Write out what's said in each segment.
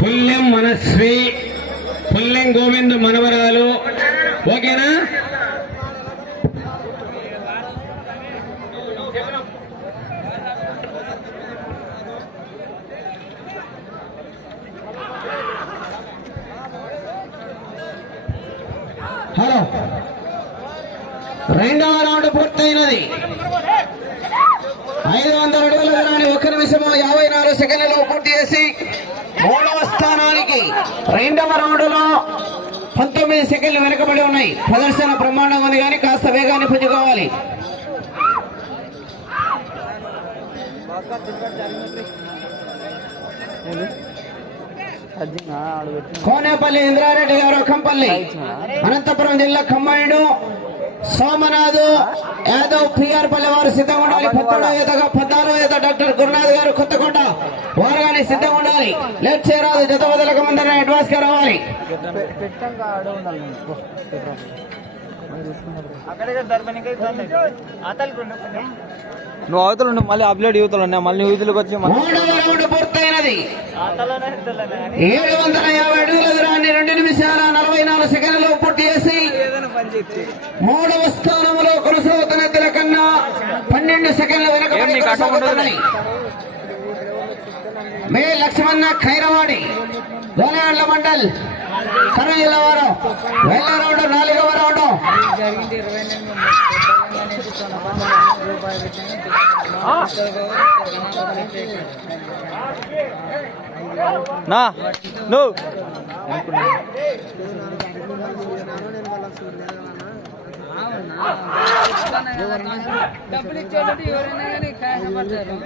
పుల్లెం మనస్వి పుల్లెం గోవింద్ మనవరాలు. ఓకేనా? హలో. రెండవ రౌండ్ పూర్తయినది. ఐదు వందల అడుగుల దూరాన్ని ఒక నిమిషము యాభై నాలుగు సెకండ్లలో పూర్తి చేసి రెండవ రౌండ్లో పంతొమ్మిది సెకండ్లు వెనుకబడి ఉన్నాయి. ప్రదర్శన బ్రహ్మాండంగా ఉంది కానీ కాస్త వేగాన్ని పుంజుకోవాలి కోనేపల్లి ఇంద్రారెడ్డి గారు కంపల్లి అనంతపురం జిల్లా ఖమ్మాయుడు సోమనాథ్ యాదవ్ పిఆర్ పల్లె వారు సిద్ధంగా ఉండాలి పద్దెనిమిదో ఈతగా పద్నాలుగో ఈత డాక్టర్ గురునాథ్ గారు కొత్తకొండ వారు కానీ సిద్ధంగా ఉండాలి లేట్ చేయరాదు జత వదలక ముందర అడ్వాన్స్గా రావాలి. నువ్వు అవతల ఉండు మళ్ళీ అప్డేట్ యువతలు ఉన్నాయి మళ్ళీ యువతలకు వచ్చి మళ్ళీ మూడవ రౌండ్ పూర్తయినది. ఏడు వందల యాభై అడుగుల దూరాన్ని రెండు నిమిషాల నలభై నాలుగు సెకండ్లలో పూర్తి చేసి మూడవ స్థానంలో కొనసాగుతున్న ఇద్దరి కన్నా పన్నెండు సెకండ్ల వెనకబడి ఏం నీకు అడ్డం ఉండదు? కొనసాగుతున్నాయి మే లక్ష్మణ ఖైరవాడి గోనాళ్ళ మండల్. జిల్లా వారు. వేల రౌండ్ నాలుగవ రౌండ్. నా నువ్వు. డబ్బులు ఇచ్చేటట్టు ఎవరైనా కానీ కష్టపడతారు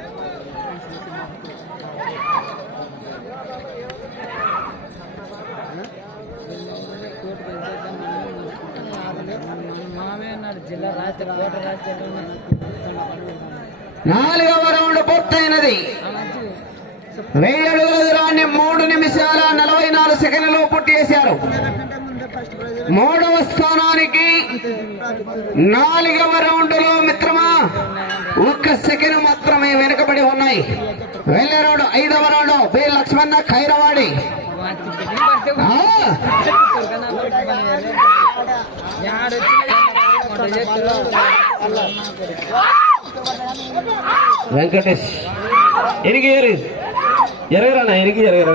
నాలుగవ రౌండ్ పూర్తయినది. వెయ్యి అడుగుల దూరాన్ని మూడు నిమిషాల నలభై నాలుగు సెకండ్లలో పూర్తి చేశారు. మూడవ స్థానానికి నాలుగవ రౌండ్లో మిత్రమా ఒక్క సెకండ్ మాత్రమే వెనుకబడి ఉన్నాయి. వెళ్ళే రౌండ్ ఐదవ రౌండ్ బి లక్ష్మణ ఖైరవాడి. వెంకటేష్. ఎరిగి ఎరు ఎరగరా ఎరిగి ఎరగరా?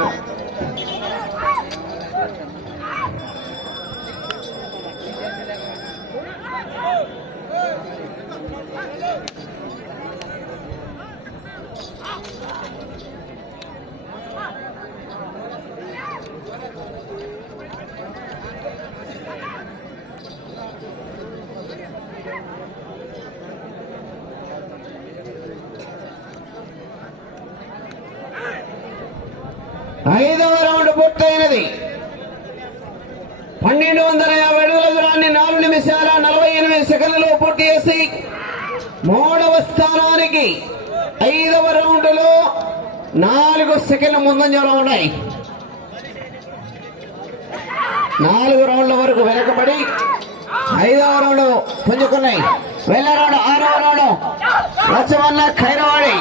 ఐదవ రౌండ్ పూర్తయినది. పన్నెండు వందల యాభై అడుగుల దూరాన్ని నాలుగు నిమిషాల నలభై ఎనిమిది సెకండ్లలో పూర్తి చేసి మూడవ స్థానానికి ఐదవ రౌండ్లో నాలుగు సెకండ్ల ముందంజలో ఉన్నాయి. నాలుగు రౌండ్ల వరకు వెనకబడి ఐదవ రౌండ్ పుంజుకున్నాయి. వెళ్ళ రౌండ్ ఆరవ రౌండ్. లచ్చవల్ల ఖైరవాడి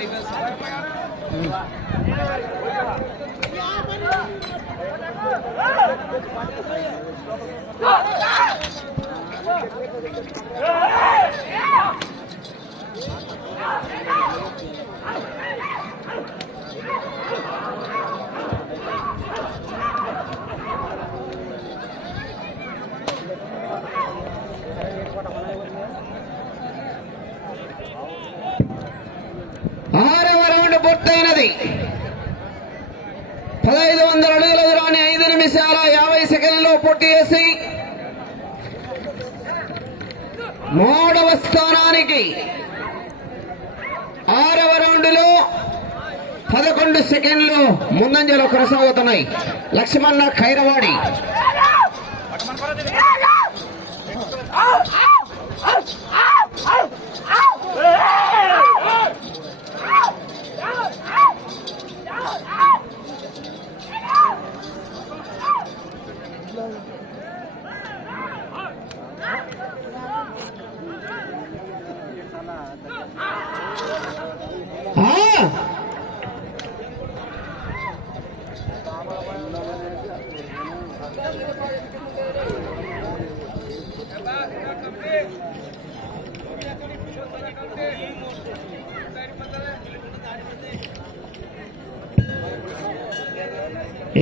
ఆ! ఉన్నది పదహైదు వందల అడుగుల దూరాన్ని ఐదు నిమిషాల యాభై సెకండ్లో పోటీ చేసి మూడవ స్థానానికి ఆరవ రౌండ్లో పదకొండు సెకండ్లు ముందంజలో కొనసాగుతున్నాయి. లక్ష్మణ ఖైరవాడి. Oh!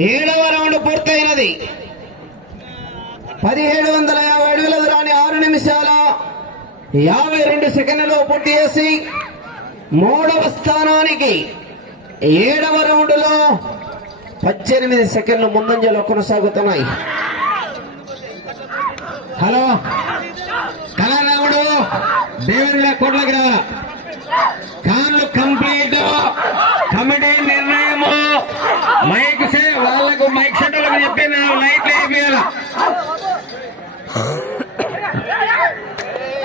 ఏడవ రౌండ్ పూర్తయినది. పదిహేడు వందల యాభై అడుగుల రాని ఆరు నిమిషాల యాభై రెండు సెకండ్లో పూర్తి చేసి మూడవ స్థానానికి ఏడవ రౌండ్లో పద్దెనిమిది సెకండ్లు ముందంజలో కొనసాగుతున్నాయి. హలో కళారాముడు దేవుళ్ళ కోట్లకి రా కాన్లు కంప్లీట్ కమిటీ నిర్ణయము. మైక్ సే వాళ్ళకు మైక్ సెట్లకు చెప్పి మేము లైట్లు వేయాల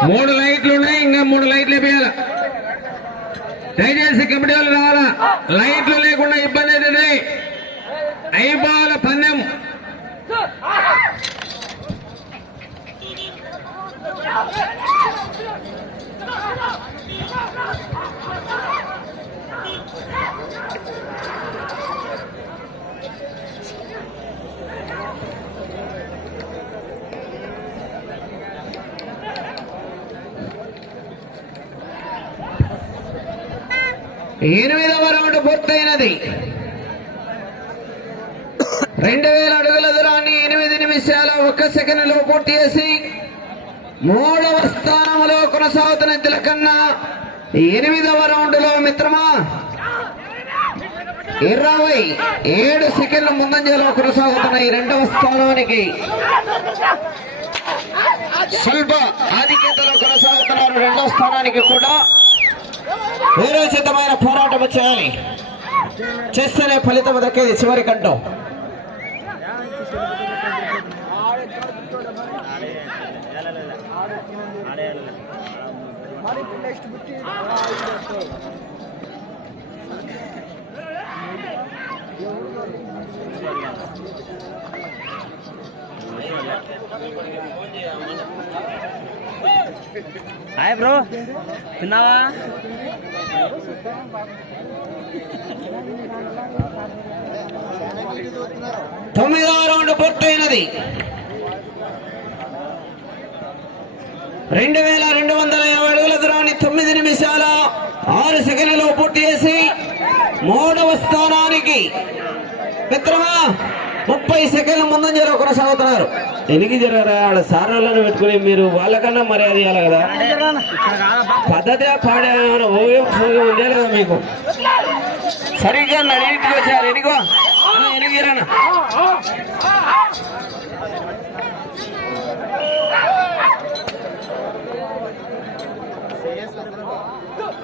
మూడు లైట్లు ఉన్నాయి ఇంకా మూడు లైట్లు వేయాల దయచేసి కమిటీ వాళ్ళు రావాలా? లైట్లు లేకుండా ఇబ్బంది అవుతుంది. అయిపోవాల పందెం. ఎనిమిదవ రౌండ్ పూర్తయినది. రెండు వేల అడుగుల దూరాన్ని ఎనిమిది నిమిషాల ఒక్క సెకండ్లో పూర్తి చేసి మూడవ స్థానంలో కొనసాగుతున్న తిలకన్న ఎనిమిదవ రౌండ్లో మిత్రమా? ఇరవై ఏడు సెకండ్ల ముందంజలో కొనసాగుతున్న ఈ రెండవ స్థానానికి స్వల్ప ఆధిక్యతలో కొనసాగుతున్నారు రెండవ స్థానానికి కూడా వీరోచితమైన పోరాటం చేయాలి. చేస్తేనే ఫలితం దక్కేది చివరికంటూ. మరి హాయ్ బ్రో తిన్నావా? తొమ్మిదవ రౌండ్ పూర్తయినది. రెండు వేల రెండు వందల యాభై అడుగుల దూరాన్ని తొమ్మిది నిమిషాల ఆరు సెకండ్లలో పూర్తి చేసి మూడవ స్థానానికి మిత్రమా ముప్పై సెకండ్ల ముందంజలో కొనసాగుతున్నారు. ఎనికి జరగరా ఆడ సారాలను పెట్టుకుని మీరు వాళ్ళకన్నా మర్యాద ఇవ్వాలి కదా? పద్ధతి పాడే ఓయం సోయం ఉండాలి కదా మీకు? సరిగ్గా నడికి వచ్చారు ఎనిగో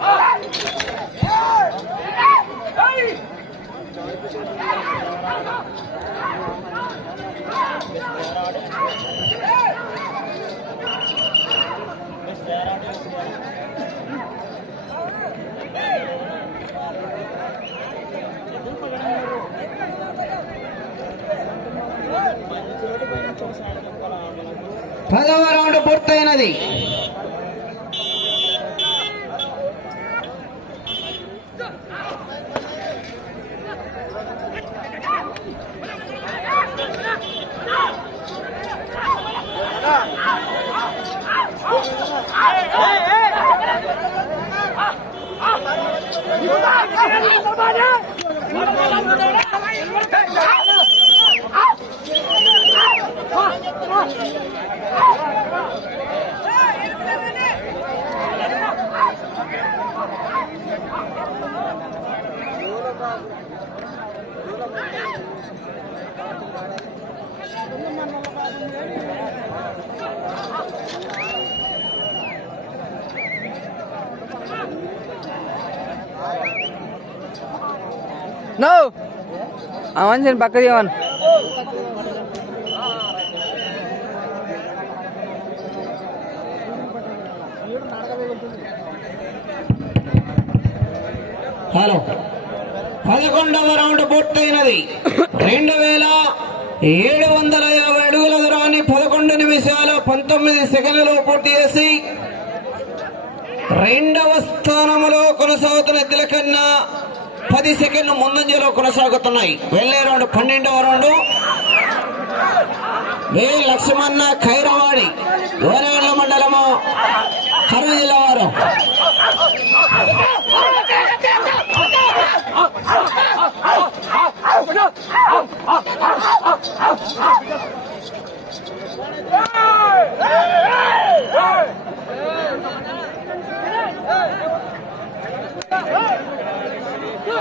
Oh! పదవ రౌండ్ పూర్తయినది. నో. ఆ మనిషిని పక్క తీయమను. హలో. పదకొండవ రౌండ్ పూర్తయినది. రెండు వేల ఏడు వందల యాభై అడుగుల దూరాన్ని పదకొండు నిమిషాల పంతొమ్మిది సెకండ్లలో పూర్తి చేసి రెండవ స్థానంలో కొనసాగుతున్న తిలకన్నా పది సెకండ్లు ముందంజలో కొనసాగుతున్నాయి వెళ్ళే రౌండ్ పన్నెండవ రౌండ్ వే లక్ష్మణ ఖైరవాడి ఓరేళ్ళ మండలము కర్నూలు జిల్లా వారు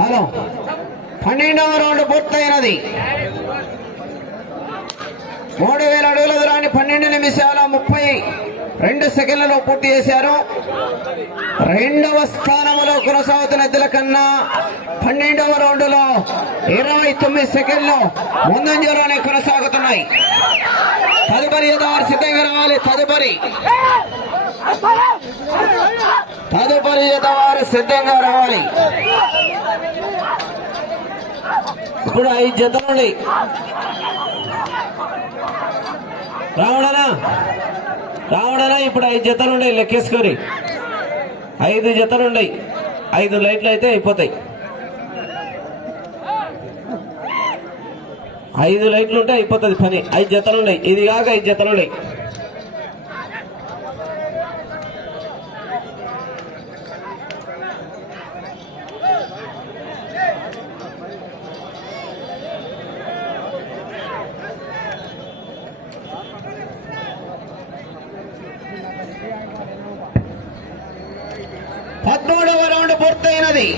హలో. పన్నెండవ రౌండ్ పూర్తయినది. మూడు వేల అడుగుల దూరాన్ని పన్నెండు నిమిషాల ముప్పై రెండు సెకండ్లలో పూర్తి చేశారు. రెండవ స్థానంలో కొనసాగుతున్న ఎద్దుల పన్నెండవ రౌండ్లో ఇరవై తొమ్మిది సెకండ్లు ముందంజలోనే కొనసాగుతున్నాయి. తదుపరి ఎదవారు సిద్ధంగా రావాలి. తదుపరి. తదుపరి ఎదవారు సిద్ధంగా రావాలి. ఇప్పుడు ఐదు జతలుండి రావడనా? రావడనా? ఇప్పుడు ఐదు జతలుండే లెక్కేసుకొని. ఐదు జతలుండయి ఐదు లైట్లు అయితే అయిపోతాయి. ఐదు లైట్లు ఉంటే అయిపోతుంది పని. ఐదు జతలుండయి ఇది కాక ఐదు జతలుండయి రౌండ్ ఉన్నది.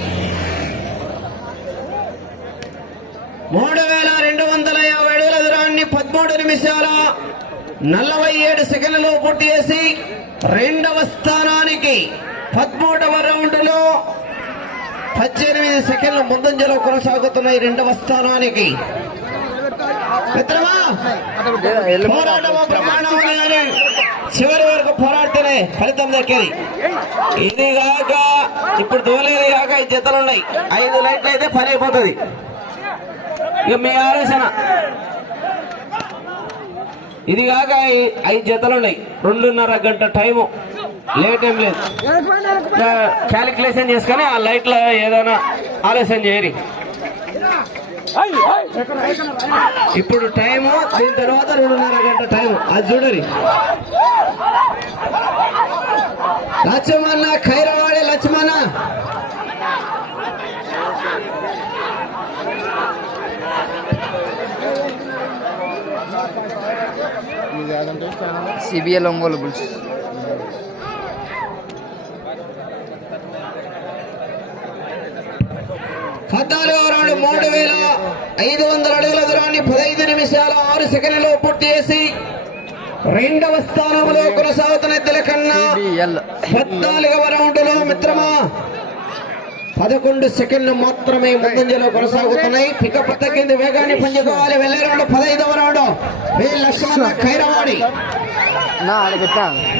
మూడు వేల రెండు వందల యాభై అడుగుల దూరాన్ని పదమూడు నిమిషాల నలభై ఏడు సెకండ్లు పూర్తి చేసి రెండవ స్థానానికి పదమూడవ రౌండ్లో పద్దెనిమిది సెకండ్ల ముందంజలో కొనసాగుతున్నాయి రెండవ స్థానానికి. మిత్రమా పోరాటము ప్రమాణం చివరి వరకు పోరాడితేనే ఫలితం దక్కేది. ఇది కాక ఇప్పుడు దోలేది కాక ఐదు జతలు ఉన్నాయి. ఐదు లైట్లు అయితే పని అయిపోతుంది. ఇక మీ ఆలోచన. ఇది కాక ఐదు జతలు ఉన్నాయి. రెండున్నర గంట టైము. లేట్ ఏం లేదు. క్యాలిక్యులేషన్ చేసుకొని ఆ లైట్లో ఏదైనా ఆలోచన చేయరు. ఇప్పుడు టైము దీని తర్వాత రెండున్నర గంట టైము. అది చూడరి లక్ష్మణ ఖైరవాడి లక్ష్మణ సిబిఎల్ ఒంగోలు బుల్స్. పద్నాలుగో రౌండ్ మూడు వేల ఐదు వందల అడుగుల దూరాన్ని పదహైదు నిమిషాల ఆరు సెకండ్లలో పూర్తి చేసి రెండవ స్థానంలో కొనసాగుతున్న ఎద్దుల కన్నా సిబిఎల్. పద్నాలుగవ మిత్రమా పదకొండు సెకండ్లు మాత్రమే ముందంజలో కొనసాగుతున్నాయి. పికప్ తగ్గింది వేగాన్ని పుంజుకోవాలి. వెళ్ళే రౌండ్ పదహైదవ రౌండ్. వే లక్ష్మణ ఖైరవాడి నా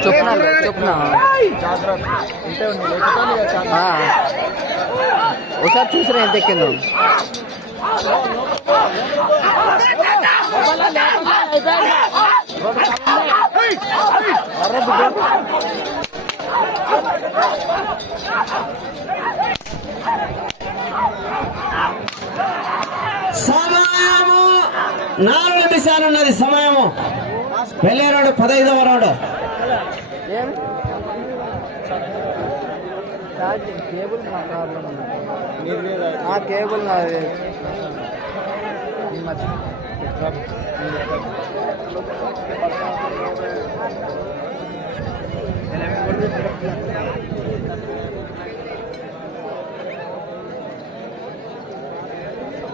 చొప్పున చొప్పున ఉంటే ఉంది లేకపోతే ఇక చాలా. ఒకసారి చూసినా ఎంత ఎక్కిందో? సమయము నాలుగు నిమిషాలు ఉన్నది సమయము. వెళ్ళే రౌండ్ పదహైదవ రౌండ్ కేబుల్ మా లేదా? ఆ కేబుల్ నాది.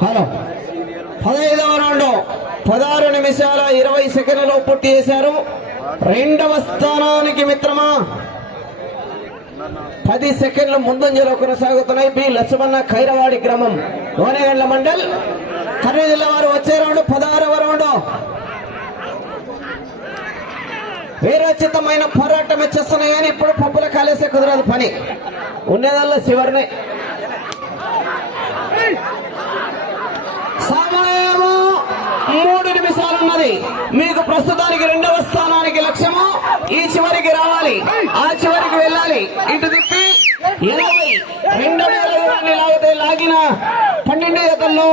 హలో. పదహైదవ రౌండ్. పదహారు నిమిషాల ఇరవై సెకండ్లలో పూర్తి చేశారు. రెండవ స్థానానికి మిత్రమా? పది సెకండ్లు ముందంజలో కొనసాగుతున్నాయి. బి. లక్ష్మణ ఖైరవాడి గ్రామం. గోనెగండ్ల మండల్. కర్నూలు జిల్లా వారు వచ్చే రౌండ్ పదహారవ రౌండ్. వీరోచితమైన పోరాటం చేస్తున్నాయి కానీ ఇప్పుడు పప్పుల కాలేసే కుదరదు పని. ఉండేదల్లా శివర్నే. సమయము మూడు నిమిషాలు ఉన్నది మీకు ప్రస్తుతానికి రెండవ స్థానానికి లక్ష్యము ఈ చివరికి రావాలి. ఆ చివరికి వెళ్ళాలి. ఇటు ఇరవై రెండు వేల దూరాన్ని లాగితే లాగిన పన్నెండు జతల్లో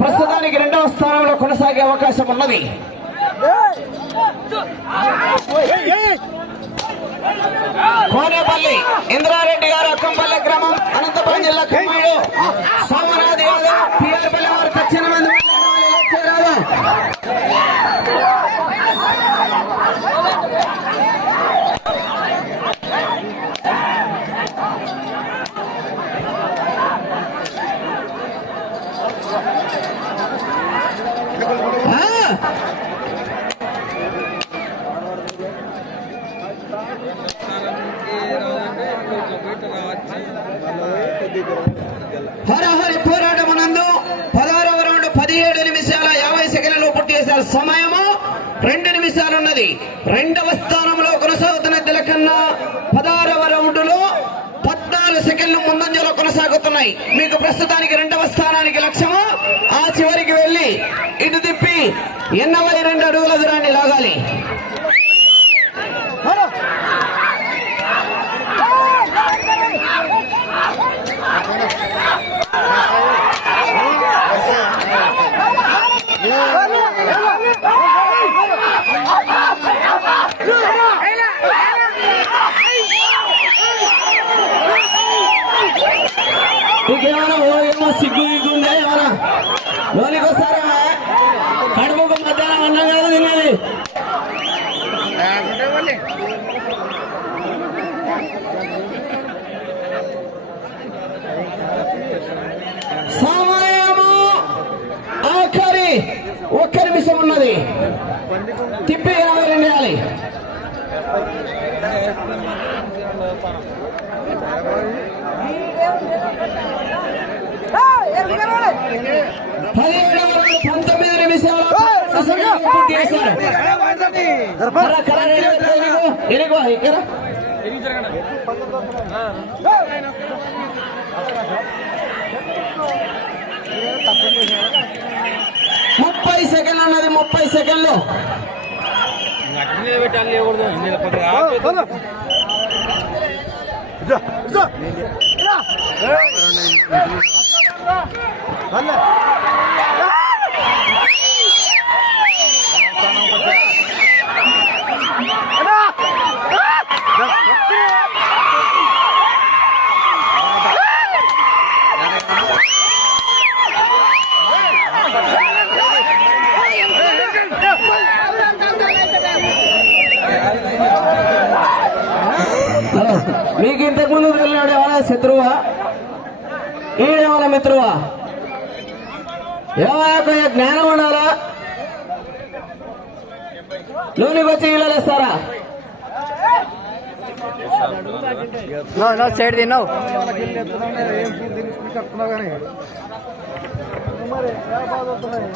ప్రస్తుతానికి రెండవ స్థానంలో కొనసాగే అవకాశం ఉన్నది. కోనేపల్లి ఇంద్రారెడ్డి గారు అక్కంపల్లి గ్రామం అనంతపురం జిల్లా కుమ్మాడు సోమనాథ్ యాదవ్ పిఆర్పల్లి వారు తక్షణ మంది చేరారు ఆ! హరహరి పోరాటమునందు పదహారవ రౌండ్ పదిహేడు నిమిషాల యాభై సెకండ్లు పూర్తి చేశారు సమయము రెండు నిమిషాలు ఉన్నది రెండవ స్థానంలో కొనసాగుతున్న తిలకన్నా పదహారవ రౌండ్లో పద్నాలుగు సెకండ్లు ముందంజలో ఉన్నాయి. మీకు ప్రస్తుతానికి రెండవ స్థానానికి లక్ష్యము ఆ చివరికి వెళ్ళి ఇటు తిప్పి ఎనభై రెండు అడుగుల దూరాన్ని లాగాలి. నీకేమైనా ఓ ఏమో సిగ్గు గిగ్గు ఉందా ఏమైనా లోనికి వస్తారా కడుపుకు మధ్యాహ్నం అన్నం కాదు తినేది సమయము ఆఖరి ఒక్క నిమిషం ఉన్నది తిప్పి ఇరవై రెండు వేయాలి పదిహేడవ రౌండ్ పంతొమ్మిది నిమిషాలు పూర్తి చేశారు కర్ర, కర్ర, ఎనుగు, ఎనుగు, ఎనుగు, ఇక్కడ. ముప్పై సెకండ్లు ఉన్నది ముప్పై సెకండ్లు హలో మీకు ఇంతకు ముందు వెళ్ళినాడు ఎవరా? శత్రువా? ఈడేమన్నా మిత్రువా? ఏమయ్యా జ్ఞానం ఉండాలా? లోనికి వచ్చి ఇళ్ళలో ఇస్తారా నో నో సైడ్ ఎలా బాధపడుతున్నాయి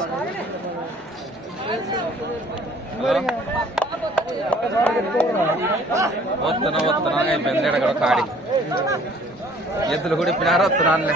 వస్తున్నా వస్తున్నా అయిపోయింది ఇక్కడ కూడా కాడి ఎద్దులు కూడా ఇప్పినారు? వస్తున్నానులే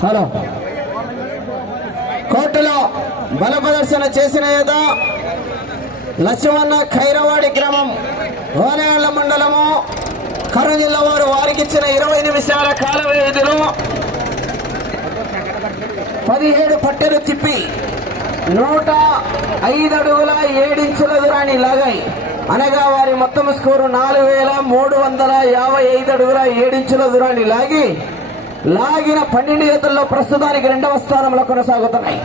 హలో. కోర్టులో బల ప్రదర్శన చేసిన ఏదో లక్ష్మణ ఖైరవాడి గ్రామం ఓనేళ్ళ మండలము కర్నూలు జిల్లా వారు వారికి ఇచ్చిన ఇరవై నిమిషాల కాల వ్యవధిలో పదిహేడు పట్టెలు తిప్పి నూట ఐదు అడుగుల ఏడించుల దూరాన్ని లాగాయి. అనగా వారి మొత్తం స్కోరు నాలుగు వేల మూడు వందల యాభై ఐదు అడుగుల ఏడించుల దూరాన్ని లాగి లాగిన పన్నెండు జతల్లో ప్రస్తుతానికి రెండవ స్థానంలో కొనసాగుతున్నాయి.